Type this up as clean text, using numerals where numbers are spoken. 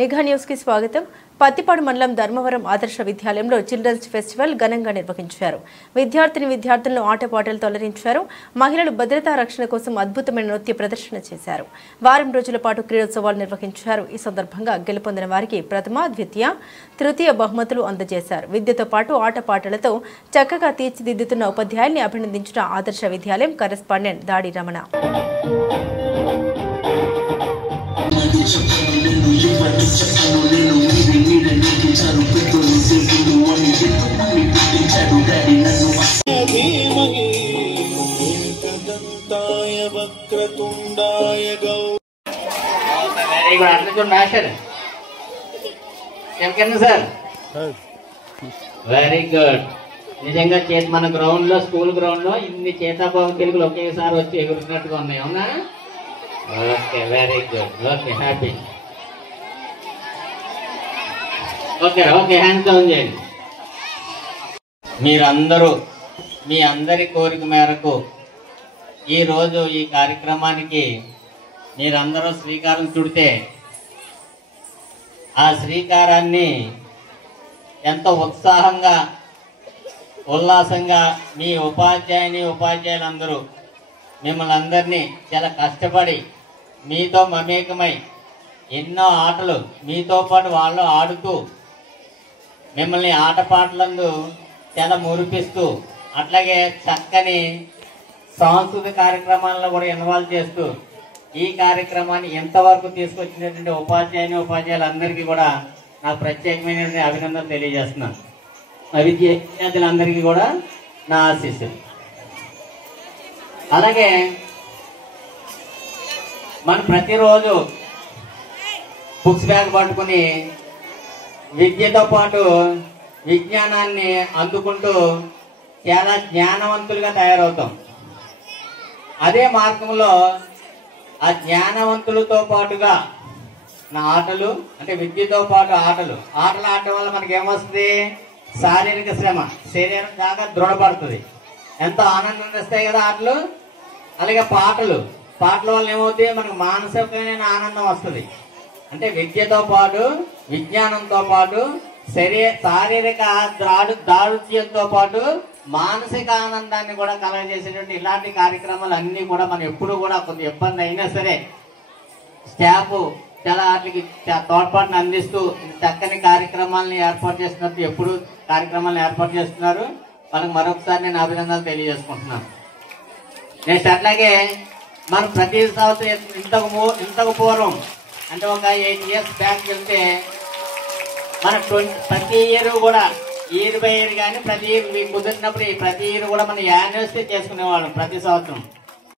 నిఘా న్యూస్ కి స్వాగతం. పత్తిపాడు మండలం ధర్మవరం ఆదర్శ విద్యాలయంలో చిల్డ్రన్స్ ఫెస్టివల్ ఘనంగా నిర్వహించారు. విద్యార్థులను ఆటపాటలతో అలరించారు. మహిళలు భద్రతా రక్షణ కోసం అద్భుతమైన నృత్య ప్రదర్శన చేశారు. వారం రోజుల పాటు క్రీడోత్సవాలు నిర్వహించారు. ఈ సందర్భంగా గెలుపొందిన వారికి ప్రథమ, ద్వితీయ, తృతీయ బహుమతులు అందజేశారు. విద్యతో పాటు ఆటపాటలతో చక్కగా తీర్చిదిద్దుతున్న ఉపాధ్యాయుల్ని అభినందించిన ఆదర్శ విద్యాలయం కరెస్పాండెంట్ దాడి రమణ. Very good. నిజంగా మన గ్రౌండ్ లో స్కూల్ గ్రౌండ్ లో ఇన్ని చేతాబాబు తెలుగులు ఒకేసారి వచ్చి ఎగురుతున్నట్టుగా ఉన్నాయి. అవునా? Okay, very good. Okay, happy. Okay okay, hands down చేయండి. మీరందరూ మీ అందరి కోరిక మేరకు ఈరోజు ఈ కార్యక్రమానికి మీరందరూ శ్రీకారం చుడితే ఆ శ్రీకారాన్ని ఎంతో ఉత్సాహంగా ఉల్లాసంగా మీ ఉపాధ్యాయులందరూ మిమ్మల్ని అందరినీ చాలా కష్టపడి మీతో మమేకమై ఎన్నో ఆటలు మీతో పాటు వాళ్ళు ఆడుతూ మిమ్మల్ని ఆటపాటలందు చాలా మురిపిస్తూ అట్లాగే చక్కని సాంస్కృతిక కార్యక్రమాల్లో కూడా ఇన్వాల్వ్ చేస్తూ ఈ కార్యక్రమాన్ని ఎంతవరకు తీసుకొచ్చినటువంటి ఉపాధ్యాయులందరికీ కూడా నాకు ప్రత్యేకమైన అభినందనలు తెలియజేస్తున్నాను. విద్యార్థులందరికీ కూడా నా ఆశీస్సులు. అలాగే మనం ప్రతిరోజు బుక్స్ బ్యాగ్ పట్టుకుని విద్యతో పాటు విజ్ఞానాన్ని అందుకుంటూ చాలా జ్ఞానవంతులుగా తయారవుతాం. అదే మార్గంలో ఆ జ్ఞానవంతులతో పాటుగా నా ఆటలు అంటే విద్యతో పాటు ఆటలు ఆడటం వల్ల మనకి ఏమొస్తుంది? శారీరక శ్రమ, శరీరం బాగా దృఢపడుతుంది, ఎంతో ఆనందం ఇస్తాయి కదా ఆటలు. అలాగే పాటల వల్ల ఏమవుతుంది? మనకు మానసికమైన ఆనందం వస్తుంది. అంటే విద్యతో పాటు విజ్ఞానంతో పాటు శారీరక దారుఢ్యంతో పాటు మానసిక ఆనందాన్ని కూడా కలగజేసేటువంటి ఇలాంటి కార్యక్రమాలు అన్ని కూడా మనం ఎప్పుడు కూడా కొంత ఇబ్బంది అయినా సరే స్టాఫ్ చాలా వాటికి తోడ్పాటును అందిస్తూ చక్కని కార్యక్రమాలను ఏర్పాటు చేస్తున్నట్టు ఎప్పుడు కార్యక్రమాలను ఏర్పాటు చేస్తున్నారు. వాళ్ళకి మరొకసారి నేను అభినందనలు తెలియజేసుకుంటున్నాను. నెక్స్ట్ అట్లాగే మనం ప్రతి సంవత్సరం ఇంతకు పూర్వం అంటే ఒక 8 years బ్యాక్ వెళ్తే మన ప్రతి ఇయర్ కూడా ఇయర్ బై ఇయర్ కానీ ప్రతి ఇయర్ మీకు కుదిరినప్పుడు ప్రతి ఇయర్ కూడా మనం యానివర్సరీ చేసుకునేవాళ్ళం ప్రతి సంవత్సరం.